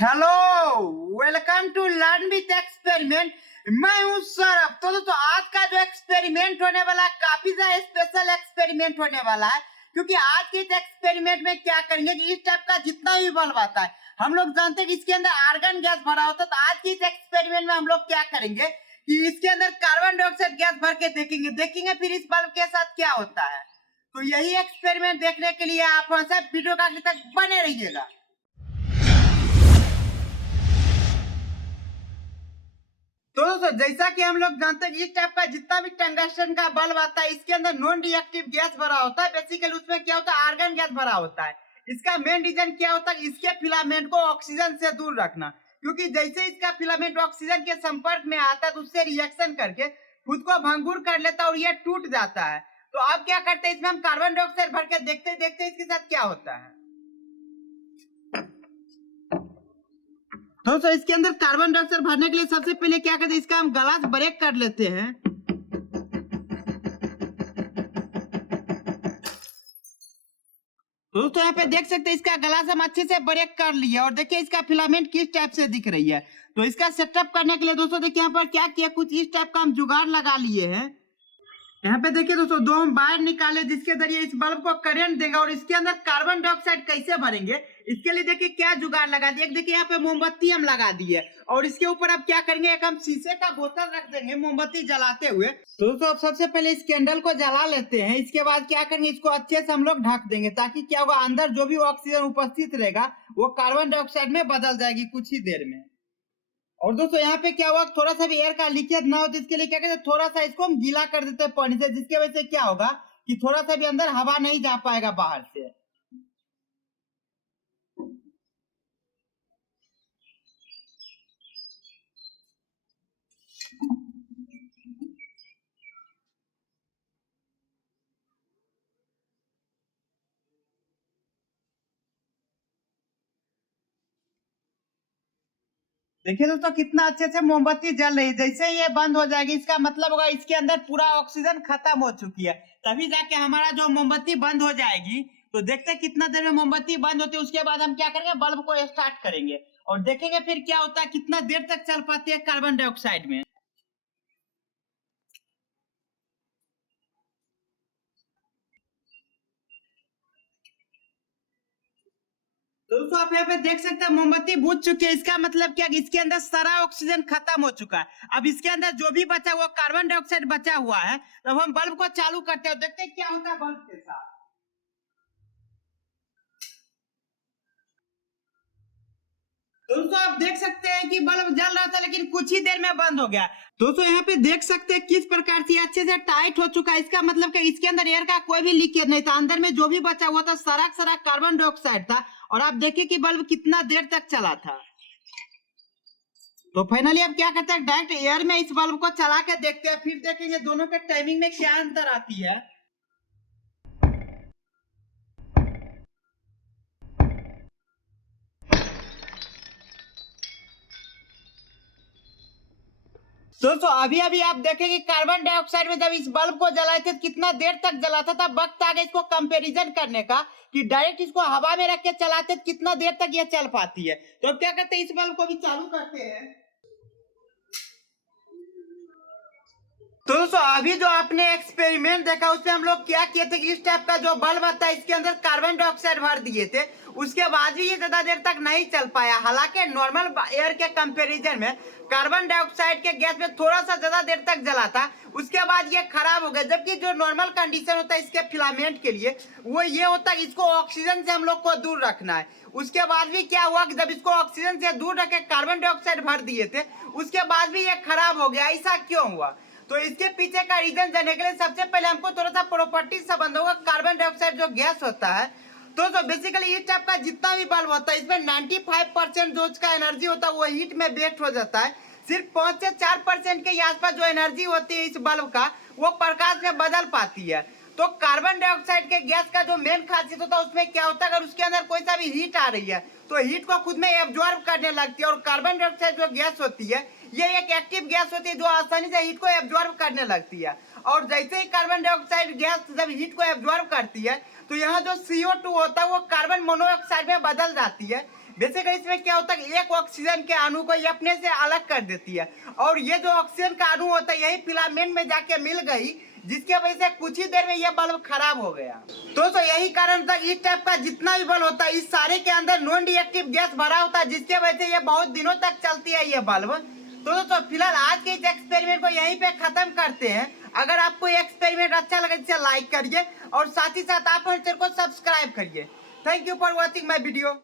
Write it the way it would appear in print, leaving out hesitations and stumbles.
Hello, welcome to learn with experiment. मैं हूँ सौरभ। तो दोस्तों आज का जो एक्सपेरिमेंट होने वाला है काफी ज्यादा स्पेशल एक्सपेरिमेंट होने वाला है, क्योंकि आज के इस एक्सपेरिमेंट में क्या करेंगे कि इस टाइप का जितना भी बल्ब आता है हम लोग जानते हैं कि इसके अंदर आर्गन गैस भरा होता है। तो आज के इस एक्सपेरिमेंट में हम लोग क्या करेंगे कि इसके अंदर कार्बन डाइऑक्साइड गैस भर के देखेंगे फिर इस बल्ब के साथ क्या होता है। तो यही एक्सपेरिमेंट देखने के लिए आप वीडियो का आखिर तक बने रहिएगा। तो दोस्तों जैसा कि हम लोग जानते हैं इस टाइप का जितना भी टंगस्टन का बल्ब आता है इसके अंदर नॉन रिएक्टिव गैस भरा होता है। बेसिकली उसमें क्या होता है, आर्गन गैस भरा होता है। इसका मेन रीजन क्या होता है, इसके फिलामेंट को ऑक्सीजन से दूर रखना, क्योंकि जैसे इसका फिलामेंट ऑक्सीजन के संपर्क में आता है तो उससे रिएक्शन करके खुद को भंगुर कर लेता है और यह टूट जाता है। तो अब क्या करते हैं, इसमें हम कार्बन डाइऑक्साइड भर के देखते देखते इसके साथ क्या होता है। दोस्तों इसके अंदर कार्बन डाइऑक्साइड भरने के लिए सबसे पहले क्या करते हैं, इसका हम ग्लास ब्रेक कर लेते हैं। दोस्तों यहाँ पे देख सकते हैं इसका ग्लास हम अच्छे से ब्रेक कर लिया और देखिए इसका फिलामेंट किस टाइप से दिख रही है। तो इसका सेटअप करने के लिए दोस्तों देखिए यहाँ पर क्या किया, कुछ इस टाइप का हम जुगाड़ लगा लिए हैं। यहाँ पे देखिए दोस्तों दो हम वायर निकाले जिसके जरिए इस बल्ब को करंट देगा और इसके अंदर कार्बन डाइऑक्साइड कैसे भरेंगे इसके लिए देखिए क्या जुगाड़ लगा दिए। देखिए यहाँ पे मोमबत्ती हम लगा दिए और इसके ऊपर अब क्या करेंगे, एक हम शीशे का बोतल रख देंगे मोमबत्ती जलाते हुए। तो दोस्तों अब सबसे पहले इस कैंडल को जला लेते हैं। इसके बाद क्या करेंगे, इसको अच्छे से हम लोग ढक देंगे ताकि क्या होगा, अंदर जो भी ऑक्सीजन उपस्थित रहेगा वो कार्बन डाइऑक्साइड में बदल जाएगी कुछ ही देर में। और दोस्तों यहाँ पे क्या हुआ, थोड़ा सा भी एयर का लीकेज ना हो तो इसके लिए क्या कहते हैं, थोड़ा सा इसको हम गीला कर देते हैं पानी से, जिसकी वजह से क्या होगा कि थोड़ा सा भी अंदर हवा नहीं जा पाएगा बाहर से। देखिए दोस्तों कितना अच्छे से मोमबत्ती जल रही है। जैसे ही ये बंद हो जाएगी इसका मतलब होगा इसके अंदर पूरा ऑक्सीजन खत्म हो चुकी है, तभी जाके हमारा जो मोमबत्ती बंद हो जाएगी। तो देखते हैं कितना देर में मोमबत्ती बंद होती है, उसके बाद हम क्या करेंगे, बल्ब को स्टार्ट करेंगे और देखेंगे फिर क्या होता है, कितना देर तक चल पाती है कार्बन डाइऑक्साइड में। दोस्तों आप यहाँ पे देख सकते हैं मोमबत्ती बुझ चुकी है। इसका मतलब क्या, इसके अंदर सारा ऑक्सीजन खत्म हो चुका है। अब इसके अंदर जो भी बचा हुआ कार्बन डाइऑक्साइड बचा हुआ है, तब हम बल्ब को चालू करते हैं, देखते हैं क्या होता है बल्ब के साथ। दोस्तों आप देख सकते हैं कि बल्ब जल रहा था लेकिन कुछ ही देर में बंद हो गया। दोस्तों यहाँ पे देख सकते हैं किस प्रकार से अच्छे से टाइट हो चुका है। इसका मतलब कि इसके अंदर एयर का कोई भी लीकेज नहीं था, अंदर में जो भी बचा हुआ था सारा कार्बन डाइऑक्साइड था। और आप देखिए कि बल्ब कितना देर तक चला था। तो फाइनली अब क्या करते हैं, डायरेक्ट एयर में इस बल्ब को चला के देखते हैं, फिर देखेंगे दोनों के टाइमिंग में क्या अंतर आती है। दोस्तों अभी अभी आप देखेंगे कार्बन डाइऑक्साइड में जब इस बल्ब को जलाए थे कितना देर तक जला था, तब वक्त आ गया इसको कंपैरिजन करने का कि डायरेक्ट इसको हवा में रख के चलाते कितना देर तक ये चल पाती है। तो अब क्या करते हैं, इस बल्ब को भी चालू करते हैं। तो दोस्तों अभी जो आपने एक्सपेरिमेंट देखा उसमें हम लोग क्या किए थे कि इस टाइप का जो बल्ब आता है इसके अंदर कार्बन डाइऑक्साइड भर दिए थे, उसके बाद भी ये ज्यादा देर तक नहीं चल पाया। हालांकि नॉर्मल एयर के कंपैरिजन में कार्बन डाइऑक्साइड के गैस में थोड़ा सा ज्यादा देर तक जला था, उसके बाद ये खराब हो गया। जबकि जो नॉर्मल कंडीशन होता है इसके फिलामेंट के लिए वो ये होता है इसको ऑक्सीजन से हम लोग को दूर रखना है। उसके बाद भी क्या हुआ कि जब इसको ऑक्सीजन से दूर रख के कार्बन डाइऑक्साइड भर दिए थे उसके बाद भी ये खराब हो गया। ऐसा क्यों हुआ, तो इसके पीछे का रीजन जानने के लिए सबसे पहले हमको थोड़ा सा प्रॉपर्टी संबंध होगा। कार्बन डाइऑक्साइड जो गैस होता है तो बेसिकली इस टाइप का जितना भी बल्ब होता है इसमें 95% जो उसका एनर्जी होता है वो हीट में वेस्ट हो जाता है। सिर्फ 5 से 4% के आसपास जो एनर्जी होती है इस बल्ब का वो प्रकाश में बदल पाती है। तो कार्बन डाइऑक्साइड के गैस का जो मेन खासियत होता है उसमें क्या होता है, अगर उसके अंदर कोई सा भी हीट आ रही है तो हीट को खुद में एब्जॉर्ब करने लगती है। और कार्बन डाइऑक्साइड जो गैस होती है ये एक एक्टिव गैस होती है जो आसानी से हीट को एब्जॉर्ब करने लगती है। और जैसे ही कार्बन डाइऑक्साइड गैस जब हीट को एब्जॉर्ब करती है तो यहाँ जो CO2 होता है वो कार्बन मोनोऑक्साइड में बदल जाती है। बेसिकली इसमें क्या होता है, एक ऑक्सीजन के अणु को ये अपने से अलग कर देती है, और ये जो ऑक्सीजन का अणु होता है यही फिलामेंट में जाके मिल गई, जिसके वजह से कुछ ही देर में ये बल्ब खराब हो गया। तो यही कारण था इस टाइप का जितना भी बल्ब होता है इस सारे के अंदर नॉन रिएक्टिव गैस भरा होता है, जिसके वजह से ये बहुत दिनों तक चलती है ये बल्ब। तो दोस्तों फिलहाल आज के इस एक्सपेरिमेंट को यहीं पे खत्म करते हैं। अगर आपको ये एक्सपेरिमेंट अच्छा लगे तो लाइक करिए और साथ ही साथ आप हमारे चैनल को सब्सक्राइब करिए। Thank you for watching my video.